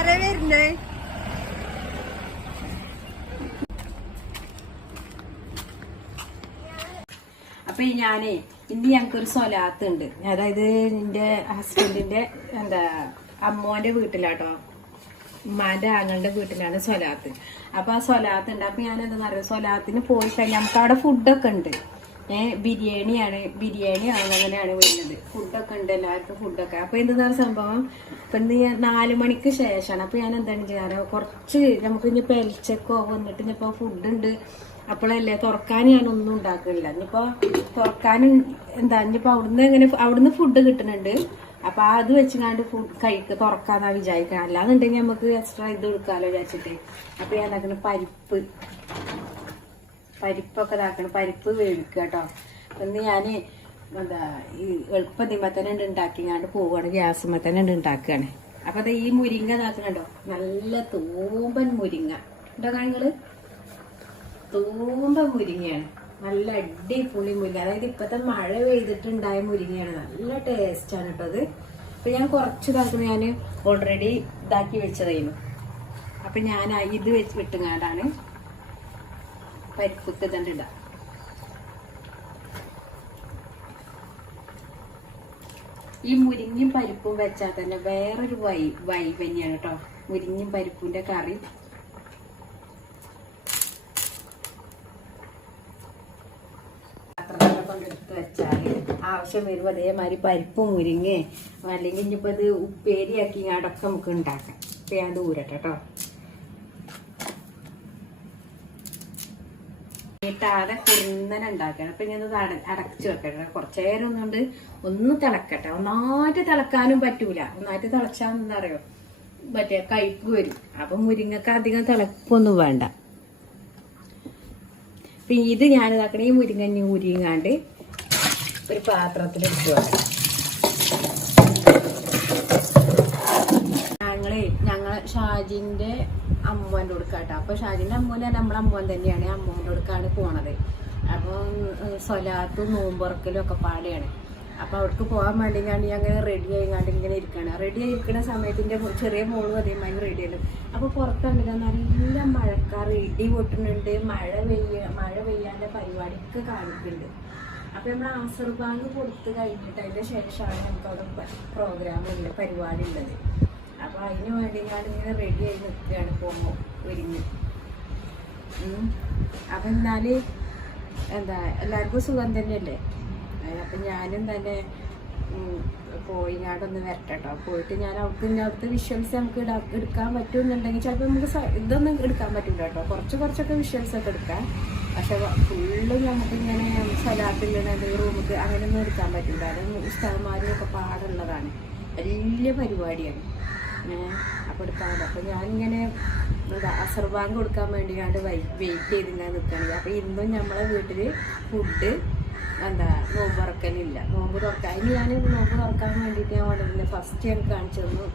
ആരാ വരുന്നേ? അപ്പൊ ഞാനേ ഇന്ന് ഞങ്ങൾക്കൊരു സ്വലാത്ത് ഉണ്ട്. അതായത് എന്റെ ഹസ്ബൻഡിന്റെ അമ്മോന്റെ വീട്ടിലാട്ടോ, ഉമ്മാന്റെ ആങ്ങളുടെ വീട്ടിലാണ് സ്വലാത്ത്. അപ്പൊ ആ സ്വലാത്ത് ഉണ്ട്. അപ്പൊ ഞാൻ എന്താ പറയുക, സ്വലാത്തിന് പോയി കഴിഞ്ഞാൽ നമുക്ക് അവിടെ ഫുഡൊക്കെ ഉണ്ട്. ബിരിയാണിയാണ് അങ്ങനെയാണ് വരുന്നത്. ഫുഡൊക്കെ ഉണ്ട്, എല്ലാവർക്കും ഫുഡൊക്കെ. അപ്പൊ എന്താ സംഭവം, ഇപ്പൊ ഇന്ന് 4 മണിക്ക് ശേഷമാണ്. അപ്പൊ ഞാൻ എന്താണ് ചെയ്യാറ്, കുറച്ച് നമുക്ക് ഇനി പെൽച്ചക്കോ വന്നിട്ട് ഇനിയിപ്പോ ഫുഡ് ഉണ്ട്, അപ്പോഴല്ലേ തുറക്കാൻ ഞാനൊന്നും ഉണ്ടാക്കുന്നില്ല. ഇനിയിപ്പോ തുറക്കാൻ ഇനിയിപ്പോ അവിടുന്ന് ഫുഡ് കിട്ടുന്നുണ്ട്. അപ്പൊ അത് വെച്ചാണ്ട് ഫുഡ് തുറക്കാന്നാ വിചാരിക്കണം. അല്ലാന്നുണ്ടെങ്കിൽ നമുക്ക് എക്സ്ട്രാ ഇത് എടുക്കാലോ വിചാരിച്ചിട്ട്. അപ്പൊ ഞാൻ അങ്ങനെ പരിപ്പൊക്കെ ഇതാക്കണം, പരിപ്പ് വേവിക്കുക കേട്ടോ. ഇന്ന് ഞാന് ഈ എളുപ്പത്തിമ്മ തന്നെ ഉണ്ടാക്കിങ്ങാണ്ട് പോവാണ്, ഗ്യാസുമ്മ തന്നെ ഉണ്ടാക്കുകയാണ്. അപ്പൊ അത് ഈ മുരിങ്ങ ഇതാക്കണുണ്ടോ, നല്ല തൂമ്പൻ മുരിങ്ങ ഉണ്ടോ നിങ്ങള്, തൂമ്പൻ മുരിങ്ങയാണ്, നല്ല അടിപൊളി മുരിങ്ങ. അതായത് ഇപ്പത്തെ മഴ പെയ്തിട്ടുണ്ടായ മുരിങ്ങയാണ്, നല്ല ടേസ്റ്റ് ആണ് കേട്ടോ അത്. അപ്പൊ ഞാൻ കുറച്ച് ഇതാക്കണം, ഞാൻ ഓൾറെഡി ഇതാക്കി വെച്ചതായിരുന്നു. അപ്പൊ ഞാൻ ഇത് വിട്ടുങ്ങാണ്ടാണ് പരിപ്പൊക്കെ ഇടാം. ഈ മുരിങ്ങയും പരിപ്പും വെച്ചാൽ തന്നെ വേറൊരു വൈബ് തന്നെയാണ് കേട്ടോ, മുരിങ്ങയും പരിപ്പിന്റെ കറി. കൊണ്ടെടുത്ത് വെച്ചാല് ആവശ്യം വരുമ്പോ അതേമാതിരി പരിപ്പും മുരിങ്ങേ അല്ലെങ്കിൽ ഇനിയിപ്പോ ഇത് ഉപ്പേരിയാക്കി അടക്കം നമുക്ക് ഉണ്ടാക്കാം. അപ്പൊ ഞാൻ ദൂരട്ടെ കേട്ടോ, ാതെ കുറുന്നനെ ഉണ്ടാക്കണം. അപ്പൊ ഞാൻ അടച്ചു വെക്കട്ടെ, കുറച്ചേരം ഒന്നുകൊണ്ട് ഒന്ന് തിളക്കട്ടെ. ഒന്നായിട്ട് തിളക്കാനും പറ്റൂല, ഒന്നായിട്ട് തിളച്ചാൽ എന്താറിയോ മറ്റേ കയ്പ്പ് വരും. അപ്പൊ മുരിങ്ങക്ക് അധികം തിളപ്പൊന്നും വേണ്ട. അപ്പൊ ഇത് ഞാൻ ഇതാക്കണ ഈ മുരിങ്ങ ഉരിങ്ങാണ്ട് ഒരു പാത്രത്തിൽ ഇട്ട് വെക്കണം. ഞങ്ങളെ ഷാജിന്റെ അമ്മോന്റെ കൊടുക്കാട്ടോ. അപ്പൊ ഷാജിന്റെ അമ്മോനെ നമ്മളെ അമ്മോൻ തന്നെയാണ്, അമ്മോന്റെ കൊടുക്കാണ് പോണത്. അപ്പം സ്വലാത്തും നോമ്പുറക്കലും ഒക്കെ പാടെയാണ്. അപ്പൊ അവിടേക്ക് പോകാൻ വേണ്ടി ഞാൻ അങ്ങനെ റെഡി ആയിങ്ങാണ്ട് ഇങ്ങനെ ഇരിക്കണം. റെഡി ആയിരിക്കുന്ന സമയത്തിന്റെ ചെറിയ മോളും അതേമാതിരി റെഡി ആയിരുന്നു. അപ്പൊ പുറത്തുണ്ടല്ലോ നല്ല മഴക്കാർ, ഇടി പൊട്ടുന്നുണ്ട്, മഴ പെയ്യാന്റെ പരിപാടിയൊക്കെ കാണിക്കുന്നുണ്ട്. അപ്പൊ നമ്മൾ ആസർ ബാങ്ക് കൊടുത്ത് കഴിഞ്ഞിട്ട് അതിന്റെ ശേഷമാണ് നമുക്ക് അവിടെ പ്രോഗ്രാം ഉള്ളത്, പരിപാടി ഉള്ളത്. അപ്പൊ അതിന് വേണ്ടി ഞാനിങ്ങനെ റെഡി ആയി നിൽക്കുകയാണ്, പോകുമ്പോൾ ഒരുങ്ങി. അപ്പൊ എന്നാല് എല്ലാവർക്കും സുഖം തന്നെയല്ലേ. അപ്പൊ ഞാനും തന്നെ പോയിങ്ങാണ്ടൊന്ന് വരട്ടോ. പോയിട്ട് ഞാൻ അവിടുത്തെ വിഷ്വൽസ് നമുക്ക് എടുക്കാൻ പറ്റുമെന്നുണ്ടെങ്കിൽ ചിലപ്പോൾ നമുക്ക് ഇതൊന്നും എടുക്കാൻ പറ്റില്ല കേട്ടോ, കുറച്ചൊക്കെ വിഷ്വൽസ് ഒക്കെ എടുക്കാം. പക്ഷെ ഫുള്ളും നമുക്കിങ്ങനെ സ്ഥലത്തിലുള്ള റൂമുക്ക് അങ്ങനെയൊന്നും എടുക്കാൻ പറ്റില്ല. അത് ഉസ്താദന്മാരും ഒക്കെ പാടുള്ളതാണ്, വലിയ പരിപാടിയാണ്. അപ്പോൾ എടുക്കാമല്ലോ. അപ്പോൾ ഞാനിങ്ങനെ അസർ ബാങ്ക് കൊടുക്കാൻ വേണ്ടിയാണ്ട് വെയിറ്റ് ചെയ്തിങ്ങനെ നിൽക്കുകയാണെങ്കിൽ. അപ്പോൾ ഇന്നും നമ്മളെ വീട്ടിൽ ഫുഡ് നോമ്പ് തുറക്കലില്ല, നോമ്പ് തുറക്കാൻ. ഇനി ഞാൻ നോമ്പ് തുറക്കാൻ വേണ്ടിയിട്ട് ഞാൻ വളരെ ഫസ്റ്റ് ഞാൻ കാണിച്ചു തന്നു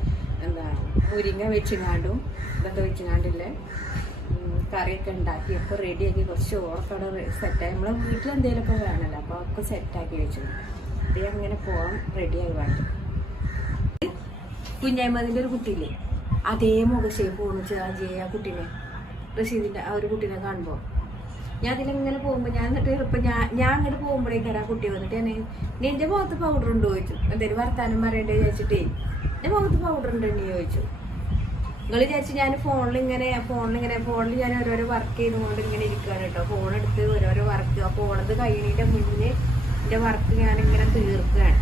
മുരിങ്ങ വെച്ചുങ്ങാണ്ടും ഇതൊക്കെ വെച്ചുങ്ങാണ്ടില്ലേ കറിയൊക്കെ ഉണ്ടാക്കി ഒക്കെ റെഡിയാക്കി, കുറച്ച് ചോറൊക്കെ സെറ്റായി. നമ്മളെ വീട്ടിൽ എന്തെങ്കിലുമൊക്കെ വേണമല്ലോ, അപ്പോൾ ഒക്കെ സെറ്റാക്കി വെച്ചു. അത് അങ്ങനെ പോകാൻ റെഡിയായി വേണ്ട. കുഞ്ഞായ്മതിൻ്റെ ഒരു കുട്ടിയില്ലേ, അതേ മുഖശേപ്പ് തോന്നിച്ച് ആ കുട്ടീനെ, റഷീദിൻ്റെ ആ ഒരു കുട്ടീനെ കാണുമ്പോൾ ഞാൻ അതിലിങ്ങനെ പോകുമ്പോൾ ഞാൻ എന്നിട്ട് ഇപ്പം ഞാൻ അങ്ങോട്ട് പോകുമ്പോഴേക്കാണ് ആ കുട്ടി വന്നിട്ട് എൻ്റെ മുഖത്ത് പൗഡർ ഉണ്ടോ ചോദിച്ചു. എന്തെങ്കിലും വർത്താനം പറയണ്ടേ ചോദിച്ചിട്ടേ, എൻ്റെ മുഖത്ത് പൗഡർ ഉണ്ടെന്ന് ചോദിച്ചു. നിങ്ങൾ വിചാരിച്ചു ഞാൻ ഫോണിൽ ഞാൻ ഓരോരോ വർക്ക് ചെയ്തുകൊണ്ട് ഇങ്ങനെ ഇരിക്കുകയാണ് കേട്ടോ. ഫോണെടുത്ത് ഓരോരോ വർക്ക്, ആ ഫോണത് കഴിയണതിൻ്റെ മുന്നേ എൻ്റെ വർക്ക് ഞാനിങ്ങനെ തീർക്കുകയാണ്.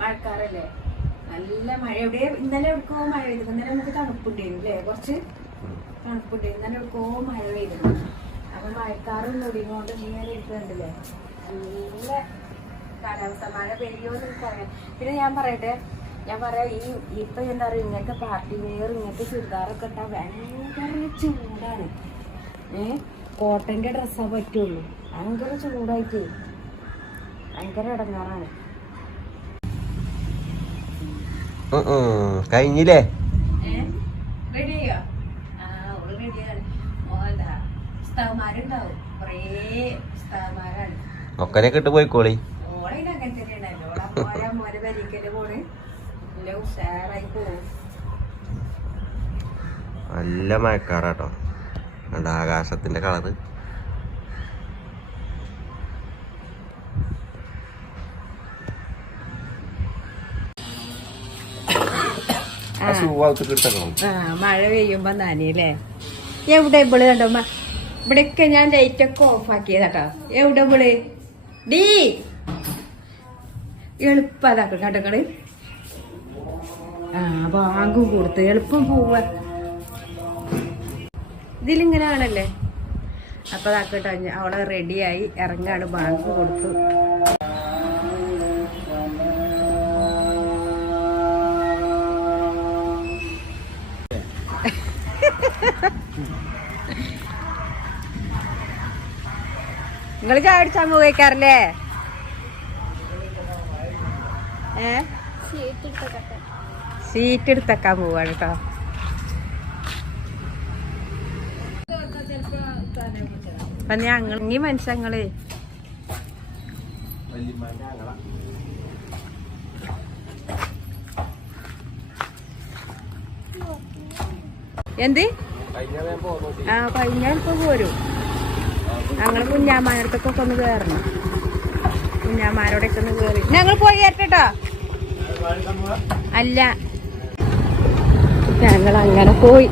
മഴക്കാറല്ലേ, നല്ല മഴ. എവിടെ ഇന്നലെ എവിടെക്കോ മഴ പെയ്തിരുന്നു. ഇന്നലെ നമുക്ക് തണുപ്പുണ്ടായിരുന്നു അല്ലേ, കുറച്ച് തണുപ്പുണ്ടായിരുന്നു. ഇന്നലെ എവിടെക്കോ മഴ പെയ്തിരുന്നു. അപ്പൊ മഴക്കാറും മുടികൊണ്ട് ഇങ്ങനെ ഇരിക്കുന്നുണ്ടല്ലേ, നല്ല കാലാവസ്ഥ. മഴ പെയ്യോന്ന് പറയാം. പിന്നെ ഞാൻ പറയാം ഈ ഇപ്പൊ എന്താ പറയുക, ഇങ്ങനത്തെ പാർട്ടി വെയർ ഇങ്ങനത്തെ ചുരിദാറൊക്കെ ഇട്ടാൽ ഭയങ്കര ചൂടാണ്. കോട്ടന്റെ ഡ്രസ്സാ പറ്റുള്ളൂ. ഭയങ്കര ചൂടായിട്ട് ഭയങ്കര ഇടങ്ങാറാണ്. കഴിഞ്ഞില്ലേ, റെഡിയോ? ഓള് റെഡിയാണ്. ഉസ്താദുമാരുണ്ടാവും, കുറേ ഉസ്താദുമാരാണ്. ഒക്കെ ഇട്ട് പോയിക്കോളി. ഓളെ അങ്ങനെ തന്നെയുണ്ടല്ലോ, ഓളെ മോരെ വരിക്കല് പോണ് നല്ല ഉഷാറായി പോകും. നല്ല മഴക്കാറാട്ടോ, കണ്ട ആകാശത്തിന്റെ കളറ്. മഴ പെയ്യുമ്പോ നനയല്ലേ. എവിടെ ഇവള് കണ്ടോ ഇവിടെയൊക്കെ ഞാൻ ലൈറ്റൊക്കെ ഓഫ് ആക്കിയതാട്ടോ. എവിടെ ഇവള് ഡീ എളുപ്പതാക്കും കേട്ടോങ്ങള്. ബാങ്കും കൊടുത്ത് എളുപ്പം പോവ ഇതിലിങ്ങനെ ആണല്ലേ. അപ്പൊ ഇതാക്കട്ടോ അവളെ റെഡിയായി ഇറങ്ങാണ്. ബാങ്ക് കൊടുത്തു. നിങ്ങള് ചായ അടിച്ചാൻ പോയിക്കാറില്ലേ? സീറ്റ് എടുത്തേക്കാൻ പോവാണ് കേട്ടോ. അപ്പൊ ഞങ്ങളീ മനുഷ്യങ്ങള് എന്ത് കഴിഞ്ഞാൽ ഇപ്പൊ പോരും. ഞങ്ങള് കുഞ്ഞാമാരടുത്തൊക്കെ ഒന്ന് കേറണം. കുഞ്ഞാമാരോടൊക്കെ ഒന്ന് കേറി ഞങ്ങൾ പോയി കയറ്റട്ടോ. അല്ല ഞങ്ങൾ അങ്ങനെ പോയി.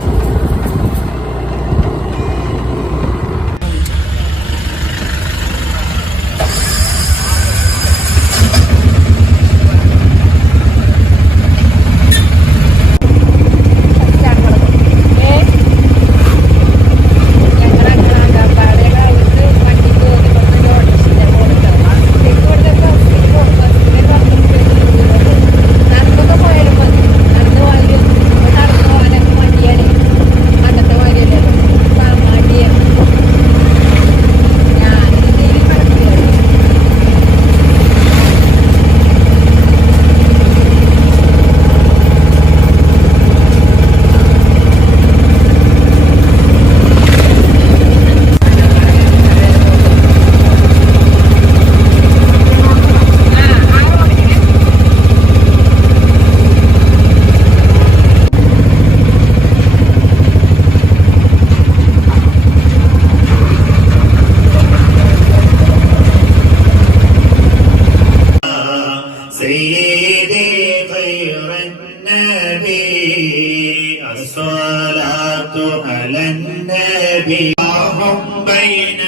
بين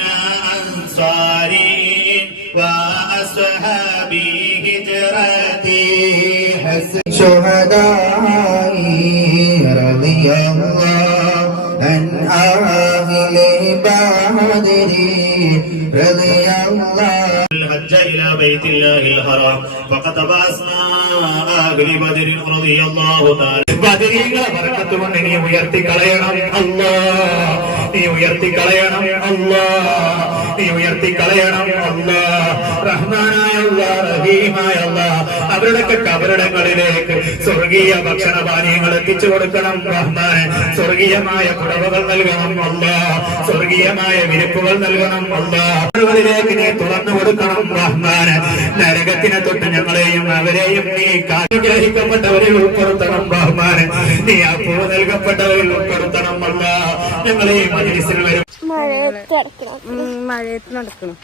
أنصاري وأصحابي هجرتي حسن شهدائي رضي الله عن أهل بدر رضي الله الحج إلى بيت الله الحرام فقد بعثنا أهل بدر رضي الله تعالى ബദരീകളെ ബർക്കത്ത് കൊണ്ട് നീ ഉയർത്തി കളയണം അല്ലാഹ്. നീ ഉയർത്തി കളയണം അല്ലാഹ്. നീ ഉയർത്തി കളയണം അല്ലാഹ്. റഹ്മാനായ അല്ലാഹ്, റഹീമായ അല്ലാഹ്, അവരുടെയൊക്കെ കബറിടങ്ങളിലേക്ക് സ്വർഗീയ ഭക്ഷണപാനീയങ്ങൾ എത്തിച്ചു കൊടുക്കണം റഹ്മാനെ. സ്വർഗീയമായ പുടവകൾ നൽകണം അല്ലാഹ്. സ്വർഗീയമായ വിരിപ്പുകൾ നൽകണം അല്ലാഹ്. ിലേക്ക് നീ തുറന്നു കൊടുക്കണം റഹ്മാനെ. നരകത്തിനെ തൊട്ട് ഞങ്ങളെയും അവരെയും നീ അനുഗ്രഹിക്കപ്പെട്ടവരിൽ ഉൾപ്പെടുത്തണം റഹ്മാനെ. നീ അപ്പോൾ നൽകപ്പെട്ടവരിൽ ഉൾപ്പെടുത്തണം അല്ലാഹ്. ഞങ്ങളെ മജ്‌ലിസിൽ വരും മഴയത്ത് നടക്കണം.